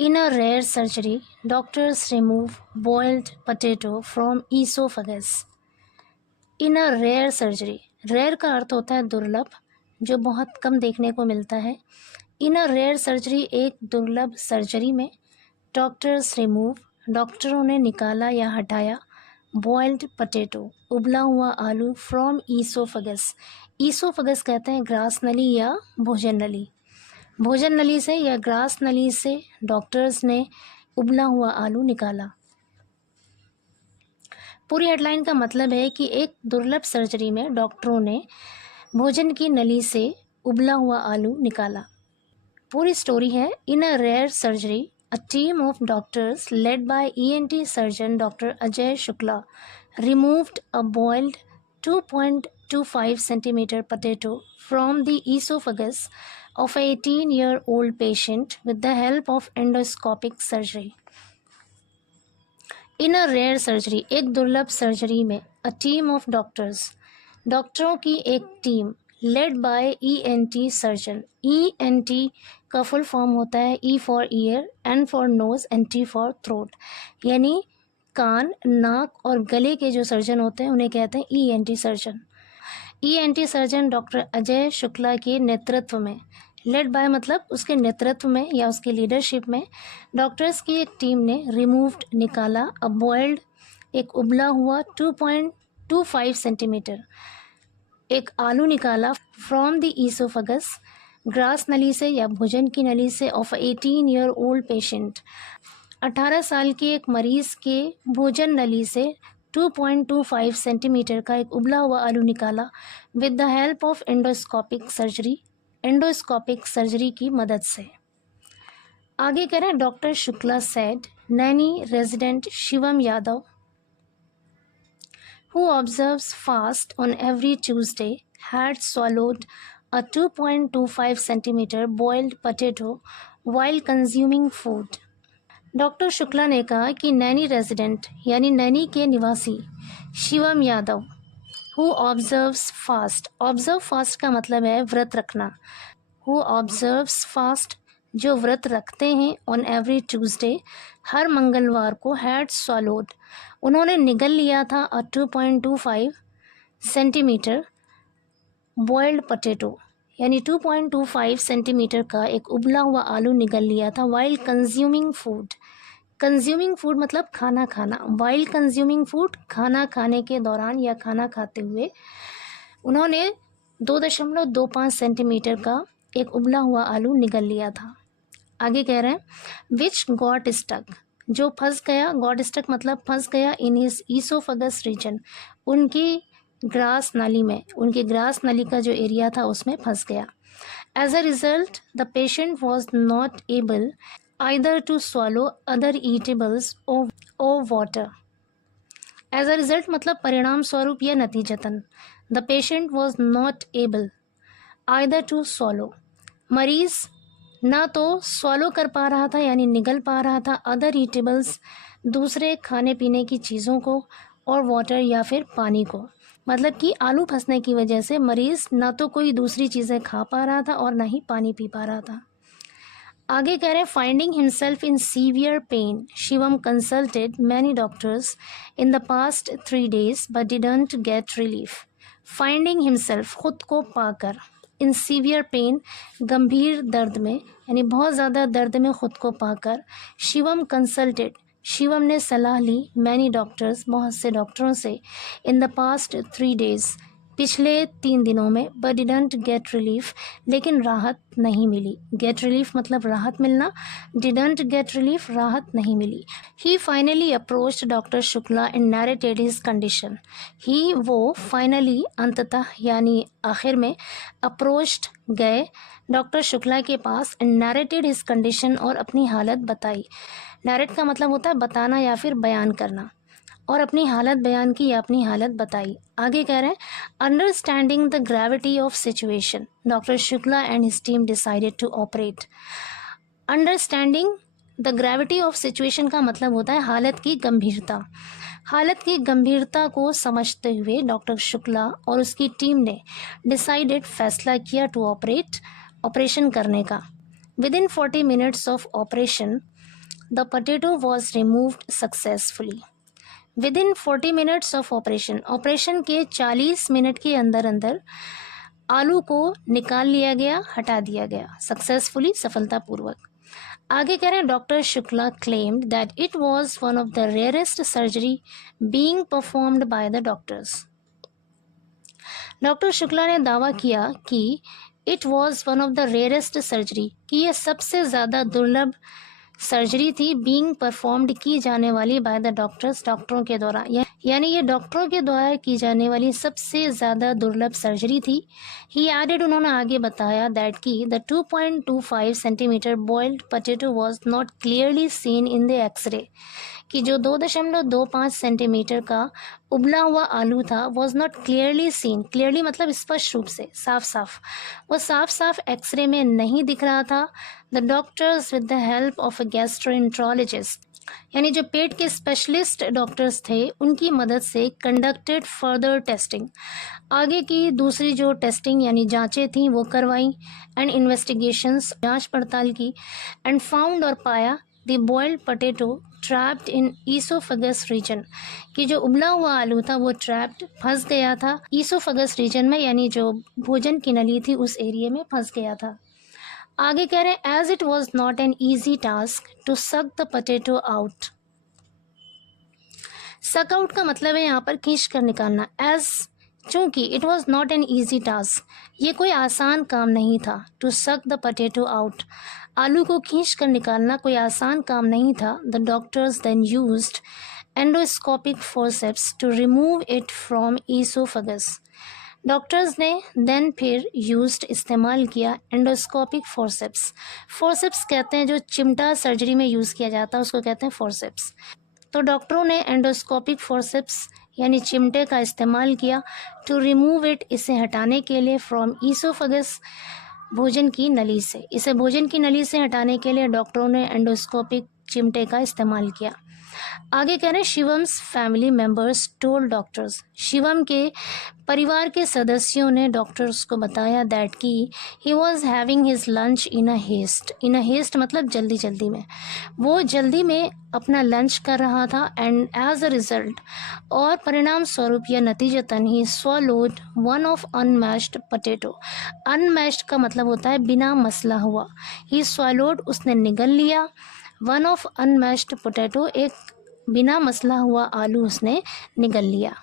In a rare surgery, doctors remove boiled potato from esophagus. In a rare surgery, rare का अर्थ होता है दुर्लभ, जो बहुत कम देखने को मिलता है. In a rare surgery, एक दुर्लभ सर्जरी में डॉक्टर्स रिमूव, डॉक्टरों ने निकाला या हटाया बॉइल्ड पोटैटो, उबला हुआ आलू फ्रॉम ईसोफगस. ईसोफगस कहते हैं ग्रास नली या भोजन नली. भोजन नली से या ग्रास नली से डॉक्टर्स ने उबला हुआ आलू निकाला. पूरी हेडलाइन का मतलब है कि एक दुर्लभ सर्जरी में डॉक्टरों ने भोजन की नली से उबला हुआ आलू निकाला. पूरी स्टोरी है. In a rare surgery, a team of doctors led by ENT surgeon Dr. Ajay Shukla removed a boiled 2.25 centimeter potato from the esophagus of a 18-year-old patient with the help of endoscopic surgery. In a rare surgery, एक दुर्लभ surgery में a team of doctors, डॉक्टरों की एक team led by ENT surgeon. ENT का full form होता है E for year, N for knows, and T for throat. यानी कान, नाक और गले के जो सर्जन होते हैं उन्हें कहते हैं ENT surgeon. ENT surgeon doctor Ajay Shukla के नेतृत्व में, लेड बाय मतलब उसके नेतृत्व में या उसके लीडरशिप में, डॉक्टर्स की एक टीम ने रिमूव्ड निकाला अ बॉइल्ड, एक उबला हुआ 2.25 सेंटीमीटर, एक आलू निकाला फ्रॉम द ईसोफगस, ग्रास नली से या भोजन की नली से, ऑफ 18-year-old पेशेंट, 18 साल के एक मरीज के भोजन नली से 2.25 सेंटीमीटर का एक उबला हुआ आलू निकाला with the help of endoscopic surgery, endoscopic surgery की मदद से. आगे कह रहे हैं doctor Shukla said Naini resident Shivam Yadav, who observes fast on every Tuesday, had swallowed a 2.25 centimeter boiled potato while consuming food. Doctor Shukla ने कहा कि नैनी रेजिडेंट यानी नैनी के निवासी Shivam Yadav, who observes fast, observe fast का मतलब है व्रत रखना, who observes fast जो व्रत रखते हैं, ऑन एवरी ट्यूसडे हर मंगलवार को, हैड swallowed उन्होंने निगल लिया था अ 2.25 सेंटीमीटर बॉइल्ड पोटैटो यानी 2.25 सेंटीमीटर का एक उबला हुआ आलू निगल लिया था. While consuming food, consuming food मतलब खाना खाना, वाइल कंज्यूमिंग फूड खाना खाने के दौरान या खाना खाते हुए उन्होंने 2.25 सेंटीमीटर का एक उबला हुआ आलू निगल लिया था. आगे कह रहे हैं विच गॉट स्टक, जो फंस गया, गॉट स्टक मतलब फंस गया, इन हिज ईसोफगस रीजन, उनकी ग्रास नाली में, उनकी ग्रास नाली का जो एरिया था उसमें फंस गया. As a result the patient was not able either to swallow other eatables और वाटर. एज अ रिजल्ट मतलब परिणाम स्वरूप या नतीजतन, the patient was not able either to swallow, मरीज ना तो स्वॉलो कर पा रहा था यानी निगल पा रहा था, अदर ईटेबल्स दूसरे खाने पीने की चीज़ों को, और वाटर या फिर पानी को. मतलब कि आलू फंसने की वजह से मरीज़ ना तो कोई दूसरी चीज़ें खा पा रहा था और ना ही पानी पी पा रहा था. आगे कह रहे हैं finding himself in severe pain, Shivam consulted many doctors in the past 3 days but didn't get relief. Finding himself खुद को पाकर, इन सीवियर पेन गंभीर दर्द में यानी बहुत ज़्यादा दर्द में खुद को पाकर, शिवम कंसल्टेड शिवम ने सलाह ली, मैनी डॉक्टर्स बहुत से डॉक्टरों से, इन द पास्ट 3 days पिछले 3 दिनों में, बट डिडंट गेट रिलीफ लेकिन राहत नहीं मिली. गेट रिलीफ मतलब राहत मिलना, डिडंट गेट रिलीफ राहत नहीं मिली. He finally approached doctor Shukla and narrated his condition. He वो फाइनली अंततः यानी आखिर में, अप्रोच्ड गए डॉक्टर शुक्ला के पास, एंड नैरेटेड हिज कंडीशन और अपनी हालत बताई. नैरेट का मतलब होता है बताना या फिर बयान करना, और अपनी हालत बयान की या अपनी हालत बताई. आगे कह रहे हैं understanding the gravity of situation, doctor Shukla and his team decided to operate. Understanding the gravity of situation का मतलब होता है हालत की गंभीरता. हालत की गंभीरता को समझते हुए डॉक्टर शुक्ला और उसकी टीम ने डिसाइडेड फैसला किया टू ऑपरेट, ऑपरेशन करने का. Within 40 minutes of operation, the potato was removed successfully. Within 40 minutes of operation के 40 मिनट के अंदर अंदर आलू को निकाल लिया गया, हटा दिया गया सक्सेसफुली, सफलतापूर्वक। आगे कह रहे हैं doctor Shukla claimed that it was one of the rarest surgery being performed by the doctors. Doctor Shukla ने दावा किया कि it was one of the rarest surgery, कि यह सबसे ज़्यादा दुर्लभ सर्जरी थी, बीइंग परफॉर्म्ड की जाने वाली बाय द डॉक्टर्स, डॉक्टरों के द्वारा, यानी ये डॉक्टरों के द्वारा की जाने वाली सबसे ज़्यादा दुर्लभ सर्जरी थी। ही एडेड, उन्होंने आगे बताया दैट कि the 2.25 centimetre boiled potato was not clearly seen in the X ray, कि जो 2.25 सेंटीमीटर का उबला हुआ आलू था was not clearly seen, clearly मतलब स्पष्ट रूप से, साफ साफ, वो साफ साफ एक्सरे में नहीं दिख रहा था। The doctors with the help of a gastroenterologist, यानी जो पेट के स्पेशलिस्ट डॉक्टर्स थे उनकी मदद से कंडक्टेड फर्दर टेस्टिंग, आगे की दूसरी जो टेस्टिंग यानी जांचें थी वो करवाई, एंड इन्वेस्टिगेशंस, जांच पड़ताल की, एंड फाउंड, और पाया the boiled potato trapped in oesophagus region, कि जो उबला हुआ आलू था वो ट्रैप्ड, फंस गया था ईसोफेगस रीजन में, यानी जो भोजन की नली थी उस एरिया में फंस गया था। आगे कह रहे हैं as it was not an easy task to suck the potato out. Suck out का मतलब है यहाँ पर खींच कर निकालना, एज चूंकि it was not an easy task, ये कोई आसान काम नहीं था, to suck the potato out, आलू को खींच कर निकालना कोई आसान काम नहीं था। The doctors then used endoscopic forceps to remove it from oesophagus, doctors ने देन फिर यूज्ड, इस्तेमाल किया, एंडोस्कोपिक फोर्सेप्स, फोर्सेप्स कहते हैं जो चिमटा सर्जरी में यूज़ किया जाता है उसको कहते हैं फोर्सेप्स, तो डॉक्टरों ने एंडोस्कोपिक फोर्सेप्स यानी चिमटे का इस्तेमाल किया, टू रिमूव इट, इसे हटाने के लिए, फ्रॉम ईसोफेगस, भोजन की नली से, इसे भोजन की नली से हटाने के लिए डॉक्टरों ने एंडोस्कोपिक चिमटे का इस्तेमाल किया। आगे कह रहे हैं Shivam's family members told doctors, Shivam के परिवार के सदस्यों ने डॉक्टर्स को बताया दैट कि he was having his lunch in a haste मतलब जल्दी जल्दी में, वो जल्दी में अपना लंच कर रहा था, एंड एज अ रिजल्ट, और परिणाम स्वरूप या नतीजतन, ही स्वॉलोड वन ऑफ अनमैश्ड पोटैटो, अनमैश्ड का मतलब होता है बिना मसला हुआ, ही स्वॉलोड उसने निगल लिया, वन ऑफ अनमैश्ड पोटैटो एक बिना मसला हुआ आलू उसने निगल लिया।